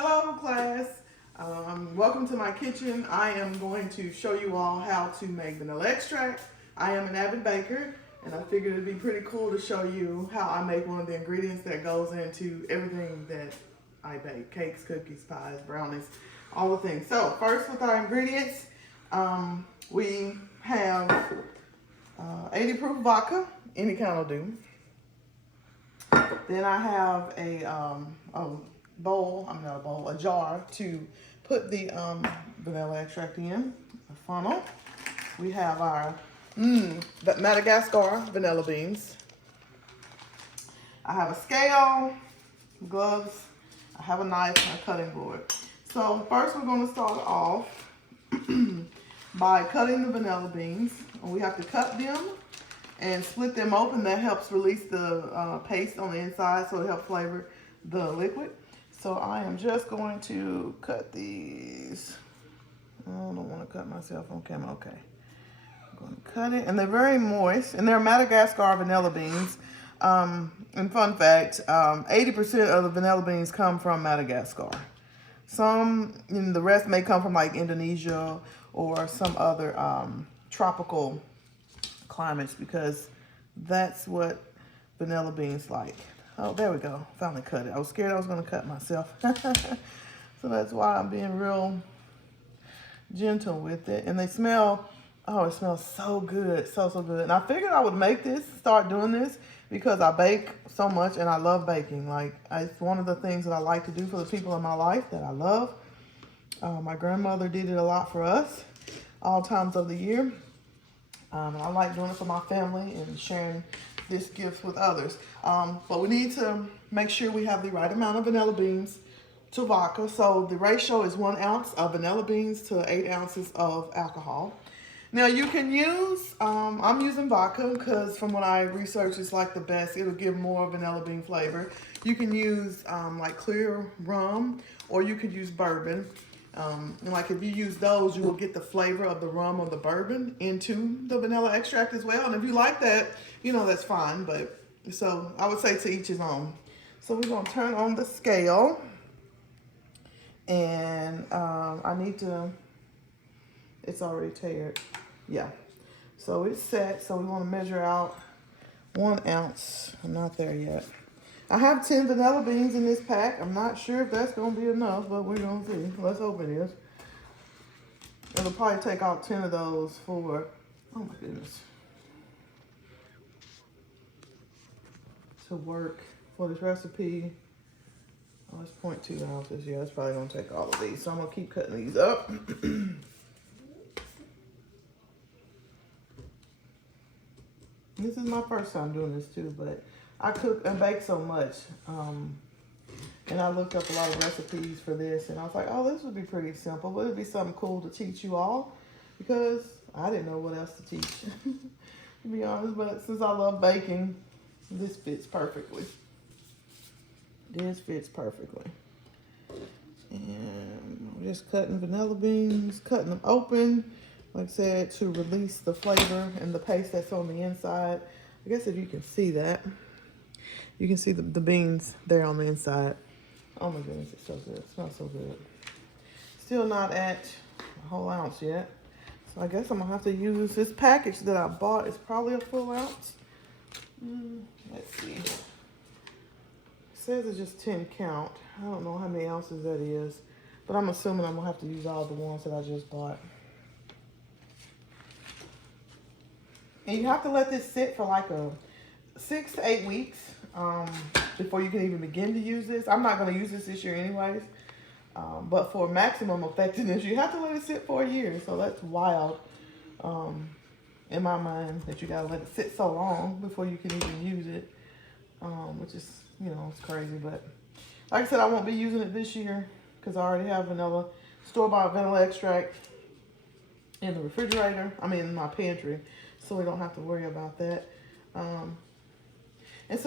Hello class, welcome to my kitchen. I am going to show you all how to make vanilla extract. I am an avid baker and I figured it'd be pretty cool to show you how I make one of the ingredients that goes into everything that I bake. Cakes, cookies, pies, brownies, all the things. So first with our ingredients, we have 80 proof vodka, any kind will do. Then I have a jar to put the vanilla extract in, a funnel. We have our Madagascar vanilla beans. I have a scale, gloves, I have a knife and a cutting board. So first we're going to start off by cutting the vanilla beans. We have to cut them and split them open. That helps release the paste on the inside, so it helps flavor the liquid. So I am just going to cut these. I don't want to cut myself on camera. Okay. I'm going to cut it. And they're very moist. And they're Madagascar vanilla beans. And fun fact, 80% of the vanilla beans come from Madagascar. The rest may come from like Indonesia or some other tropical climates, because that's what vanilla beans like. Oh, there we go. Finally cut it. I was scared I was going to cut myself. So that's why I'm being real gentle with it. And they smell, oh, it smells so good. So good. And I figured I would start doing this, because I bake so much and I love baking. Like, it's one of the things that I like to do for the people in my life that I love. My grandmother did it a lot for us, all times of the year. I like doing it for my family and sharing this gift with others. But we need to make sure we have the right amount of vanilla beans to vodka. So the ratio is 1 ounce of vanilla beans to 8 ounces of alcohol. Now you can use, I'm using vodka because from what I researched, it's like the best. It'll give more vanilla bean flavor. You can use like clear rum, or you could use bourbon. And like if you use those, you will get the flavor of the rum or the bourbon into the vanilla extract as well. And if you like that, that's fine. But so I would say to each his own. So we're going to turn on the scale. And it's already tared. Yeah. So it's set. So we want to measure out 1 ounce. I'm not there yet. I have 10 vanilla beans in this pack. I'm not sure if that's going to be enough, but we're going to see. Let's hope it is. It'll probably take out 10 of those for, oh my goodness, to work for this recipe. Oh, it's 0.2 ounces. Yeah, it's probably going to take all of these. So I'm going to keep cutting these up. This is my first time doing this too, but I cook and bake so much. And I looked up a lot of recipes for this, and I was like, oh, this would be pretty simple. But it'd be something cool to teach you all, because I didn't know what else to teach, to be honest. But since I love baking, this fits perfectly. This fits perfectly. And I'm just cutting vanilla beans, cutting them open, like I said, to release the flavor and the paste that's on the inside. I guess if you can see that, you can see the beans there on the inside. Oh my goodness, it's so good. It smells so good. Still not at a whole ounce yet. So I guess I'm gonna have to use this package that I bought. It's probably a full ounce. Let's see. It says it's just 10 count. I don't know how many ounces that is, but I'm assuming I'm gonna have to use all the ones that I just bought. And you have to let this sit for like 6 to 8 weeks before you can even begin to use this. I'm not going to use this year anyways. But for maximum effectiveness, you have to let it sit for a year. So that's wild in my mind, that you got to let it sit so long before you can even use it, which is, it's crazy. But like I said, I won't be using it this year because I already have store-bought vanilla extract in the refrigerator. In my pantry. So we don't have to worry about that. And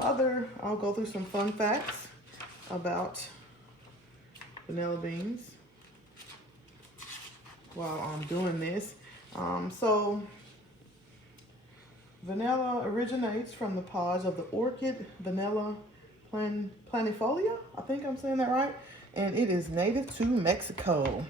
I'll go through some fun facts about vanilla beans while I'm doing this. So vanilla originates from the pods of the orchid Vanilla planifolia. I think I'm saying that right. and it is native to Mexico.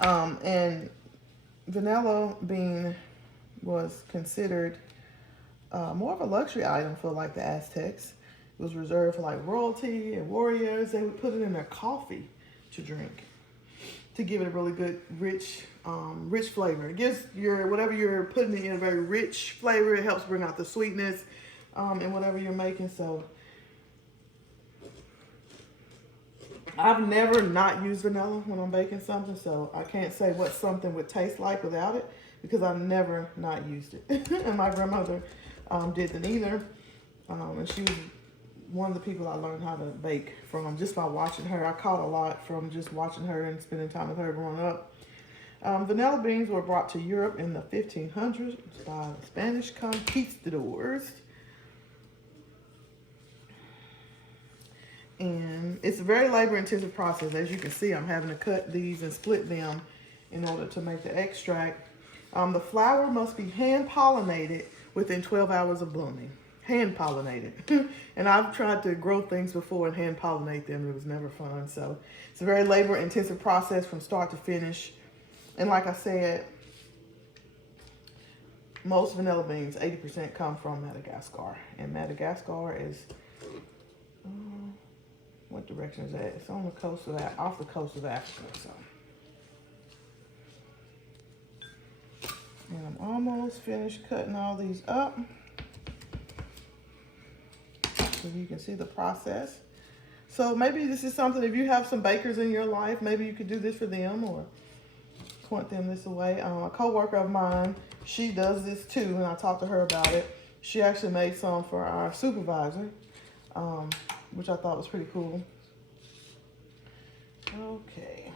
And vanilla bean was considered more of a luxury item for like the Aztecs. It was reserved for like royalty and warriors. They would put it in their coffee to drink to give it a really good, rich flavor. It gives whatever you're putting it in a very rich flavor. It helps bring out the sweetness in whatever you're making. So I've never not used vanilla when I'm baking something, so I can't say what something would taste like without it because I've never not used it. And my grandmother didn't either. And she was one of the people I learned how to bake from just by watching her. I caught a lot from just watching her and spending time with her growing up. Vanilla beans were brought to Europe in the 1500s by the Spanish conquistadors. And it's a very labor-intensive process. As you can see, I'm having to cut these and split them in order to make the extract. The flower must be hand-pollinated within 12 hours of blooming. Hand-pollinated. And I've tried to grow things before and hand-pollinate them. It was never fun. So it's a very labor-intensive process from start to finish. And like I said, most vanilla beans, 80% come from Madagascar. And Madagascar is... what direction is that? It's on the coast of that, off the coast of Africa. So, and I'm almost finished cutting all these up, so you can see the process. So maybe this is something, if you have some bakers in your life, maybe you could do this for them or point them this way. A co-worker of mine, she does this too, and I talked to her about it. She actually made some for our supervisor. Which I thought was pretty cool. Okay.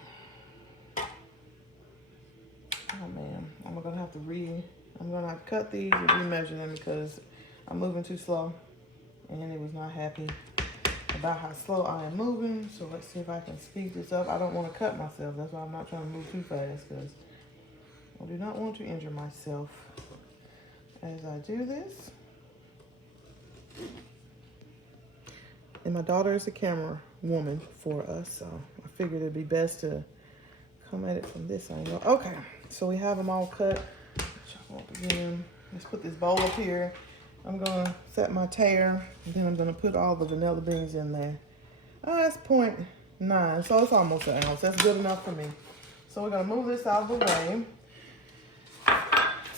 Oh man, I'm gonna have to cut these and remeasure them because I'm moving too slow. And it was not happy about how slow I am moving. So let's see if I can speed this up. I don't want to cut myself. That's why I'm not trying to move too fast because I do not want to injure myself as I do this. And my daughter is a camera woman for us, so I figured it'd be best to come at it from this angle. Okay, so we have them all cut. Chop up again. Let's put this bowl up here. I'm gonna set my tare, and then I'm gonna put all the vanilla beans in there. Oh, that's 0.9, so it's almost an ounce. That's good enough for me. So we're gonna move this out of the way.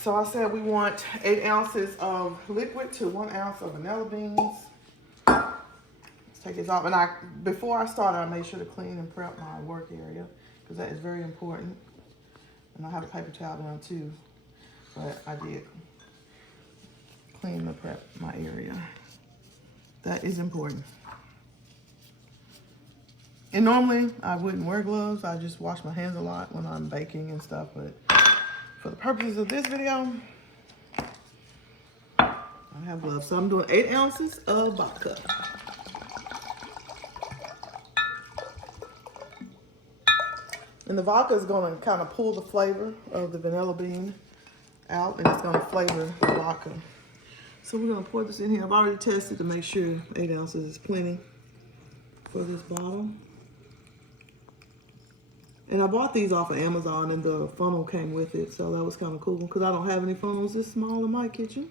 So I said we want 8 ounces of liquid to 1 ounce of vanilla beans. Take this off, and before I started, I made sure to clean and prep my work area because that is very important. And I have a paper towel down too, but I did clean and prep my area. That is important. And normally I wouldn't wear gloves. I just wash my hands a lot when I'm baking and stuff, but for the purposes of this video, I have gloves. So I'm doing 8 ounces of vodka. And the vodka is going to kind of pull the flavor of the vanilla bean out, and it's going to flavor the vodka. So we're going to pour this in here. I've already tested to make sure 8 ounces is plenty for this bottle. And I bought these off of Amazon, and the funnel came with it, so that was kind of cool because I don't have any funnels this small in my kitchen.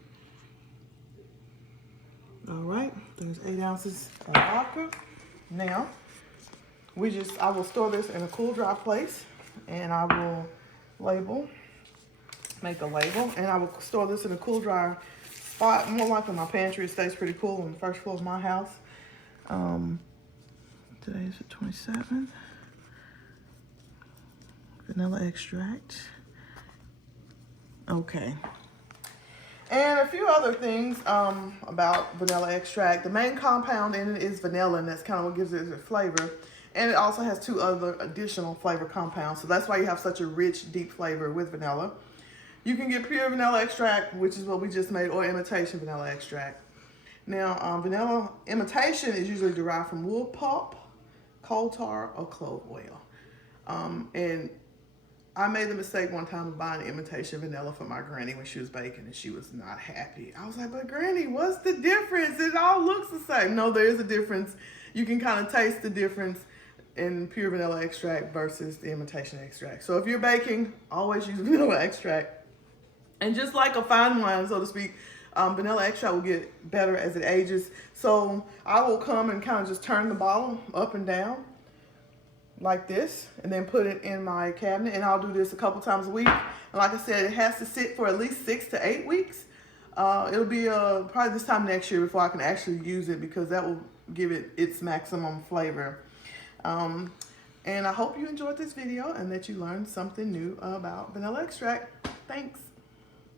All right, there's 8 ounces of vodka. Now, I will store this in a cool, dry place, and I will make a label, and I will store this in a cool, dry spot, more like in my pantry. It stays pretty cool on the first floor of my house. Today is the 27th. Vanilla extract. Okay. And a few other things about vanilla extract. The main compound in it is vanilla, and that's kind of what gives it its flavor. And it also has 2 other additional flavor compounds. So that's why you have such a rich, deep flavor with vanilla. You can get pure vanilla extract, which is what we just made, or imitation vanilla extract. Now, vanilla imitation is usually derived from wool pulp, coal tar, or clove oil. And I made the mistake one time of buying imitation vanilla for my granny when she was baking, and she was not happy. I was like, but Granny, what's the difference? It all looks the same. No, there is a difference. You can kind of taste the difference. in pure vanilla extract versus the imitation extract. So if you're baking, always use vanilla extract. And just like a fine wine, so to speak, vanilla extract will get better as it ages. So I will come and kind of just turn the bottle up and down like this, and then put it in my cabinet, and I'll do this a couple times a week. And like I said, it has to sit for at least 6 to 8 weeks. It'll be probably this time next year before I can actually use it, because that will give it its maximum flavor. And I hope you enjoyed this video and that you learned something new about vanilla extract. Thanks.